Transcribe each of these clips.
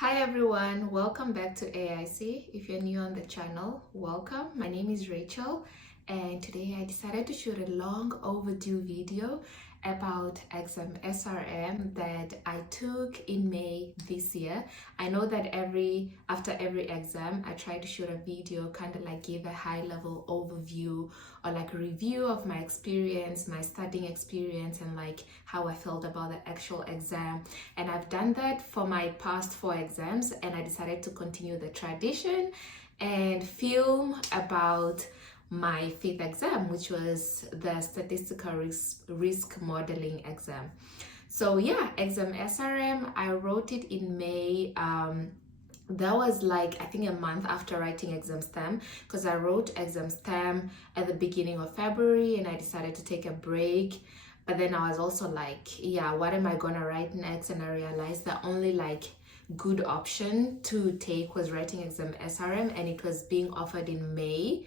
Hi everyone, welcome back to AIC. If you're new on the channel, welcome. My name is Rachel and today I decided to shoot a long overdue video about exam SRM that I took in May this year. I know that after every exam I try to shoot a video, kind of like give a high level overview or like a review of my experience, my studying experience, and like how I felt about the actual exam. And I've done that for my past 4 exams, and I decided to continue the tradition and film about my 5th exam, which was the statistical risk modeling exam. So yeah, exam SRM, I wrote it in May. That was like I think a month after writing exam stem, because I wrote exam stem at the beginning of February and I decided to take a break. But then I was also like, yeah, what am I gonna write next? And I realized the only like good option to take was writing exam SRM, and it was being offered in May.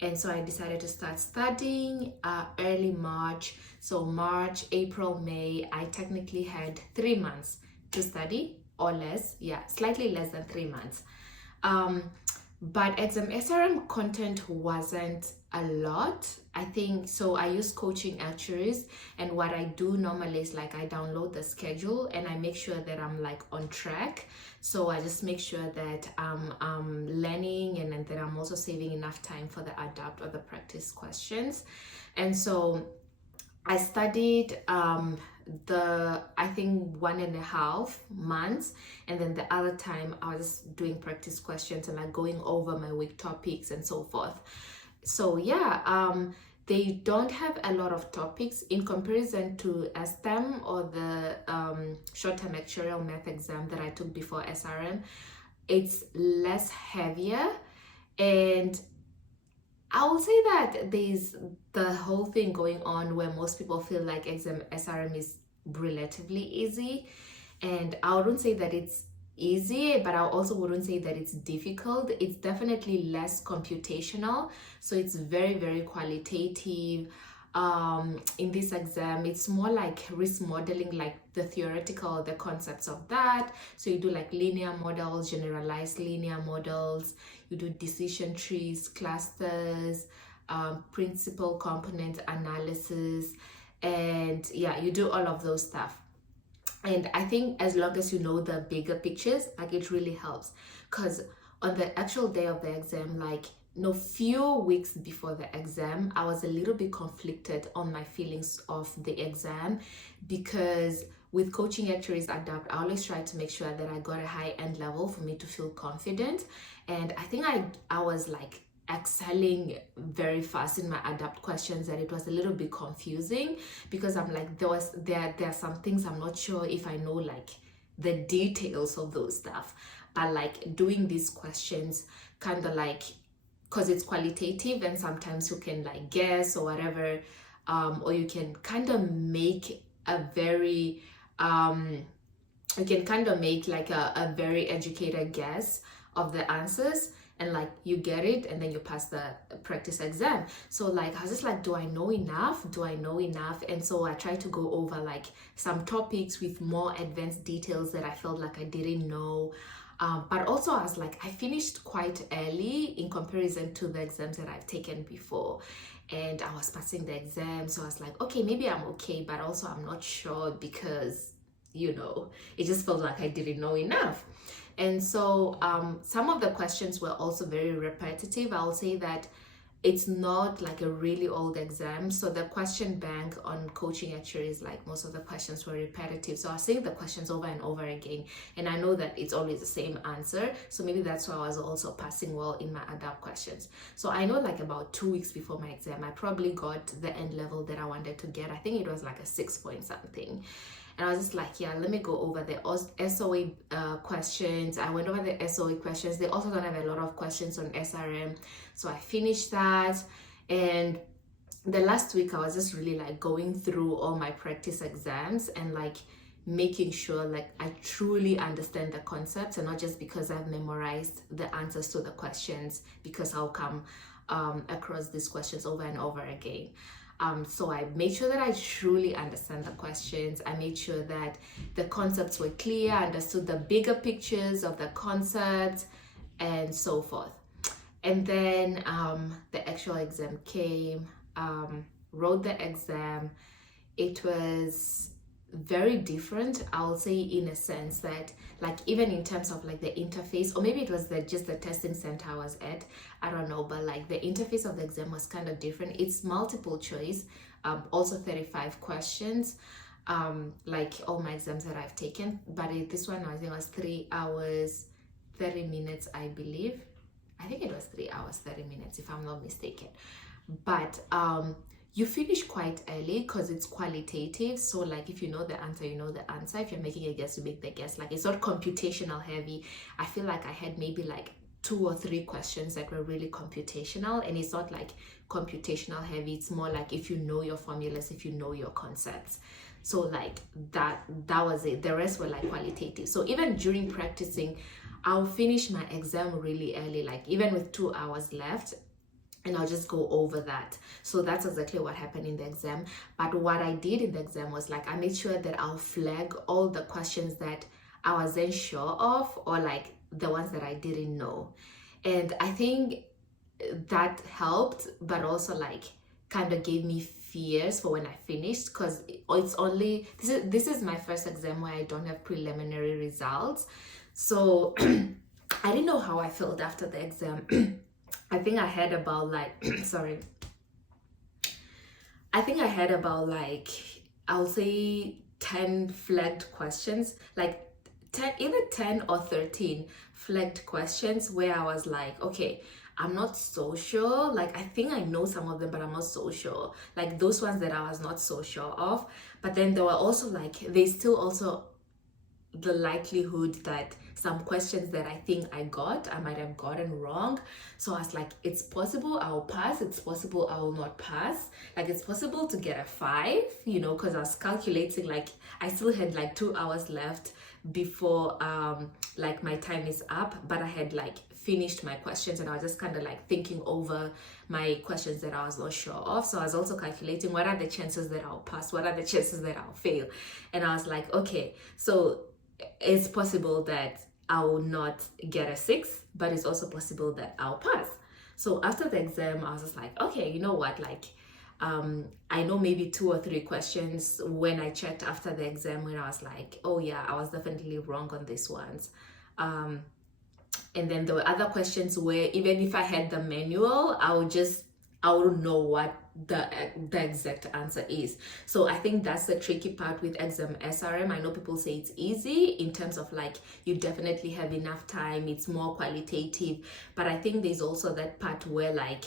And so I decided to start studying early March. So March, April, May, I technically had 3 months to study or less. Yeah, slightly less than 3 months. But exam SRM content wasn't a lot, I think. So I use coaching actuaries, and what I do normally is like I download the schedule and I make sure that I'm like on track. So I just make sure that I'm learning and that I'm also saving enough time for the adapt or the practice questions. And so I studied I think 1.5 months, and then the other time I was doing practice questions and like going over my week topics and so forth. So yeah, they don't have a lot of topics in comparison to a STEM or the short-term actuarial math exam that I took before SRM. It's less heavier, and I will say that there's the whole thing going on where most people feel like exam SRM is relatively easy, and I wouldn't say that it's easy, but I also wouldn't say that it's difficult. It's definitely less computational, so it's very qualitative. In this exam it's more like risk modeling, like the theoretical, the concepts of that. So you do like linear models, generalized linear models, you do decision trees, clusters, principal component analysis, and yeah, you do all of those stuff. And I think as long as you know the bigger pictures, like it really helps, because on the actual day of the exam, like few weeks before the exam, I was a little bit conflicted on my feelings of the exam, because with coaching actuaries adapt, I always try to make sure that I got a high end level for me to feel confident. And I think I was like excelling very fast in my adapt questions, and it was a little bit confusing because I'm like there are some things I'm not sure if I know like the details of those stuff. But like doing these questions kind of like, because it's qualitative and sometimes you can like guess or whatever, or you can kind of make a very you can kind of make like a very educated guess of the answers, and like you get it and then you pass the practice exam. So like I was just like, do I know enough? And so I tried to go over like some topics with more advanced details that I felt like I didn't know. But also I was like, I finished quite early in comparison to the exams that I've taken before, and I was passing the exam. So I was like, okay, maybe I'm okay, but also I'm not sure, because it just felt like I didn't know enough. And so some of the questions were also very repetitive. I'll say that it's not like a really old exam, so the question bank on coaching actuaries, like most of the questions were repetitive, so I was saying the questions over and over again, and I know that it's always the same answer, so maybe that's why I was also passing well in my adapt questions. So I know like about 2 weeks before my exam, I probably got the end level that I wanted to get. I think it was like a 6 point something. And I was just like, yeah, let me go over the SOA questions. I went over the SOA questions. They also don't have a lot of questions on SRM. So I finished that. And the last week, I was just really like going through all my practice exams and like making sure like I truly understand the concepts, and not just because I've memorized the answers to the questions, because I'll come across these questions over and over again. So I made sure that I truly understand the questions. I made sure that the concepts were clear, understood the bigger pictures of the concepts, and so forth. And then the actual exam came, wrote the exam. It was very different, I'll say, in a sense that, like, even in terms of like the interface, or maybe it was just the testing center I was at, I don't know, but like the interface of the exam was kind of different. It's multiple choice, also 35 questions, like all my exams that I've taken, but this one I think was 3 hours 30 minutes, I believe. I think it was 3 hours 30 minutes if I'm not mistaken. But you finish quite early because it's qualitative. So like if you know the answer, you know the answer. If you're making a guess, you make the guess. Like it's not computational heavy. I feel like I had maybe like 2 or 3 questions that were really computational, and it's not like computational heavy. It's more like if you know your formulas, if you know your concepts. So like that was it. The rest were like qualitative. So even during practicing, I'll finish my exam really early, like even with 2 hours left, and I'll just go over that. So that's exactly what happened in the exam. But what I did in the exam was like I made sure that I'll flag all the questions that I wasn't sure of, or like the ones that I didn't know. And I think that helped, but also like kind of gave me fears for when I finished, because it's only this is my first exam where I don't have preliminary results. So I didn't know how I felt after the exam. I think I had about like sorry. I think I had about like, I'll say 10 flagged questions, like 10, either 10 or 13 flagged questions where I was like, okay, I'm not so sure. Like, I think I know some of them, but I'm not so sure. Like those ones that I was not so sure of. But then there were also like, they still also the likelihood that some questions that I think I might have gotten wrong. So I was like, it's possible I'll pass, it's possible I will not pass. Like it's possible to get a 5, you know, because I was calculating, like I still had like 2 hours left before like my time is up, but I had like finished my questions, and I was just kind of like thinking over my questions that I was not sure of. So I was also calculating what are the chances that I'll pass, what are the chances that I'll fail. And I was like, okay, so it's possible that I will not get a 6, but it's also possible that I'll pass. So after the exam, I was just like, okay, you know what, like I know maybe 2 or 3 questions when I checked after the exam, when I was like, oh yeah, I was definitely wrong on these ones. And then there were other questions where even if I had the manual, I would know what the exact answer is. So I think that's the tricky part with exam SRM. I know people say it's easy in terms of like you definitely have enough time, it's more qualitative, but I think there's also that part where like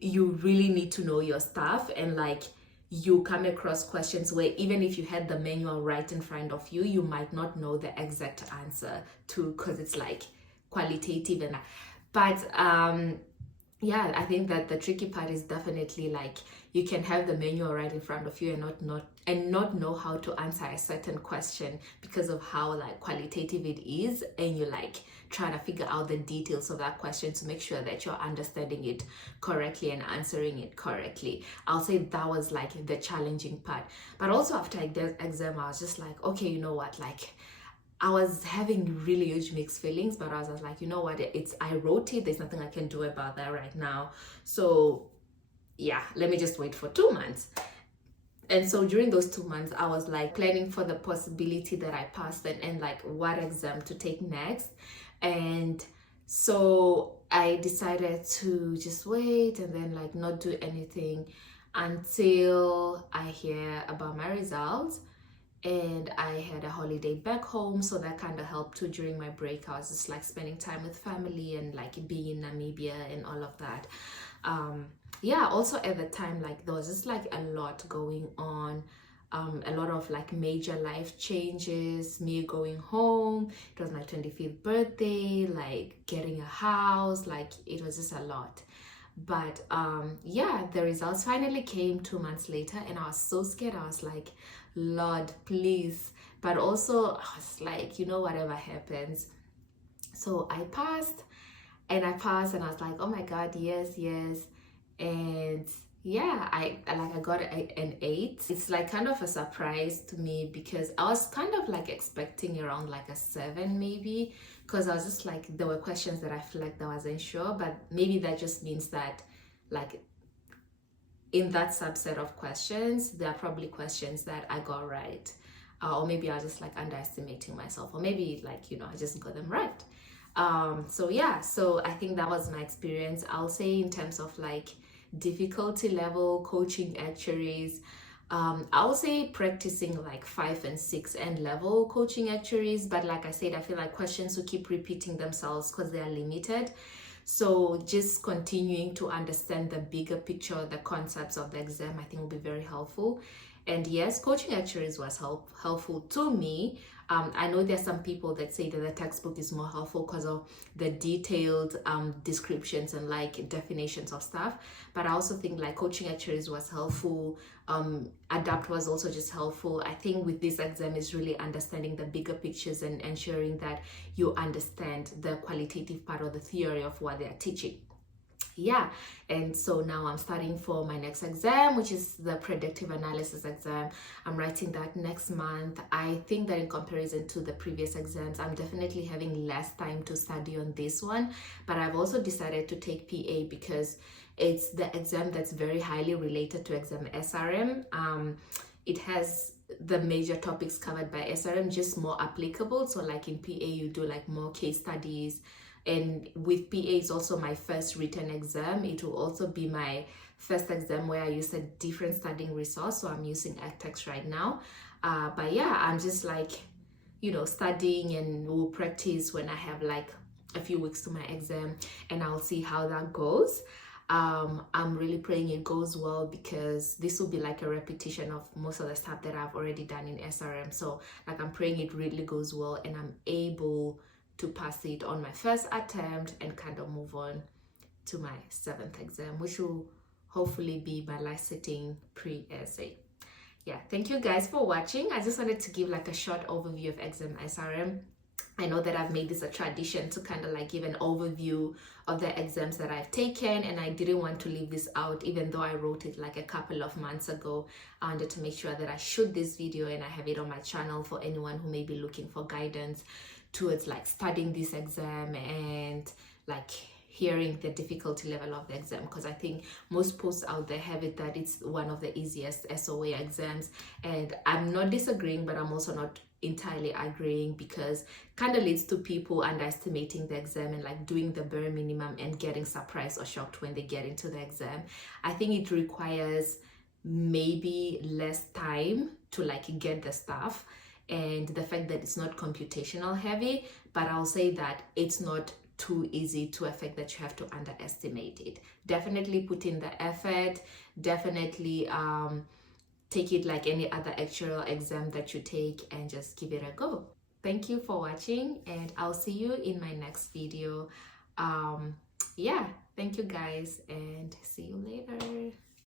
you really need to know your stuff, and like you come across questions where even if you had the manual right in front of you, you might not know the exact answer to, because it's like qualitative. And but yeah, I think that the tricky part is definitely like you can have the manual right in front of you and not know how to answer a certain question because of how like qualitative it is, and you like trying to figure out the details of that question to make sure that you're understanding it correctly and answering it correctly. I'll say that was like the challenging part. But also after the exam, I was just like, okay, you know what, like I was having really huge mixed feelings, but I was like, you know what, I wrote it, there's nothing I can do about that right now. So yeah, let me just wait for 2 months. And so during those 2 months, I was like planning for the possibility that I passed and like what exam to take next. And so I decided to just wait and then like not do anything until I hear about my results. And I had a holiday back home, so that kind of helped too. During my break, I was just like spending time with family and like being in Namibia and all of that. Yeah, also at the time, like there was just like a lot going on, a lot of like major life changes, me going home, it was my 25th birthday, like getting a house, like it was just a lot. But yeah, the results finally came 2 months later, and I was so scared. I was like, Lord, please. But also I was like, you know, whatever happens. So I passed, and I was like, oh my God, yes. And yeah, I got an 8. It's like kind of a surprise to me because I was kind of like expecting around like a 7 maybe, because I was just like, there were questions that I feel like I wasn't sure, but maybe that just means that like in that subset of questions there are probably questions that I got right, or maybe I was just like underestimating myself, or maybe like, you know, I just got them right. So yeah, so I think that was my experience. I'll say in terms of like difficulty level, coaching actuaries, I'll say practicing like 5 and 6 end level coaching actuaries, but like I said, I feel like questions will keep repeating themselves because they are limited. So just continuing to understand the bigger picture, the concepts of the exam, I think will be very helpful. And yes, coaching actuaries was helpful to me. I know there's some people that say that the textbook is more helpful because of the detailed descriptions and like definitions of stuff. But I also think like coaching actuaries was helpful. Adapt was also just helpful. I think with this exam is really understanding the bigger pictures and ensuring that you understand the qualitative part of the theory of what they are teaching. Yeah, and so now I'm studying for my next exam, which is the predictive analysis exam. I'm writing that next month. I think that in comparison to the previous exams, I'm definitely having less time to study on this one, but I've also decided to take PA because it's the exam that's very highly related to exam SRM. It has the major topics covered by SRM, just more applicable. So like in PA, you do like more case studies. And with PA, it's also my first written exam. It will also be my first exam where I use a different studying resource. So I'm using edX right now. But yeah, I'm just like, you know, studying, and we'll practice when I have like a few weeks to my exam, and I'll see how that goes. I'm really praying it goes well because this will be like a repetition of most of the stuff that I've already done in SRM. So like I'm praying it really goes well and I'm able to pass it on my first attempt and kind of move on to my 7th exam, which will hopefully be my last sitting pre-SA. Yeah, thank you guys for watching. I just wanted to give like a short overview of exam SRM. I know that I've made this a tradition to kind of like give an overview of the exams that I've taken, and I didn't want to leave this out even though I wrote it like a couple of months ago. I wanted to make sure that I shoot this video and I have it on my channel for anyone who may be looking for guidance towards like studying this exam and like hearing the difficulty level of the exam, because I think most posts out there have it that it's one of the easiest SOA exams, and I'm not disagreeing, but I'm also not entirely agreeing, because kind of leads to people underestimating the exam and like doing the bare minimum and getting surprised or shocked when they get into the exam. I think it requires maybe less time to like get the stuff, and the fact that it's not computational heavy, but I'll say that it's not too easy to a fact that you have to underestimate it. Definitely put in the effort, definitely take it like any other actual exam that you take and just give it a go. Thank you for watching, and I'll see you in my next video. Yeah, thank you guys, and see you later.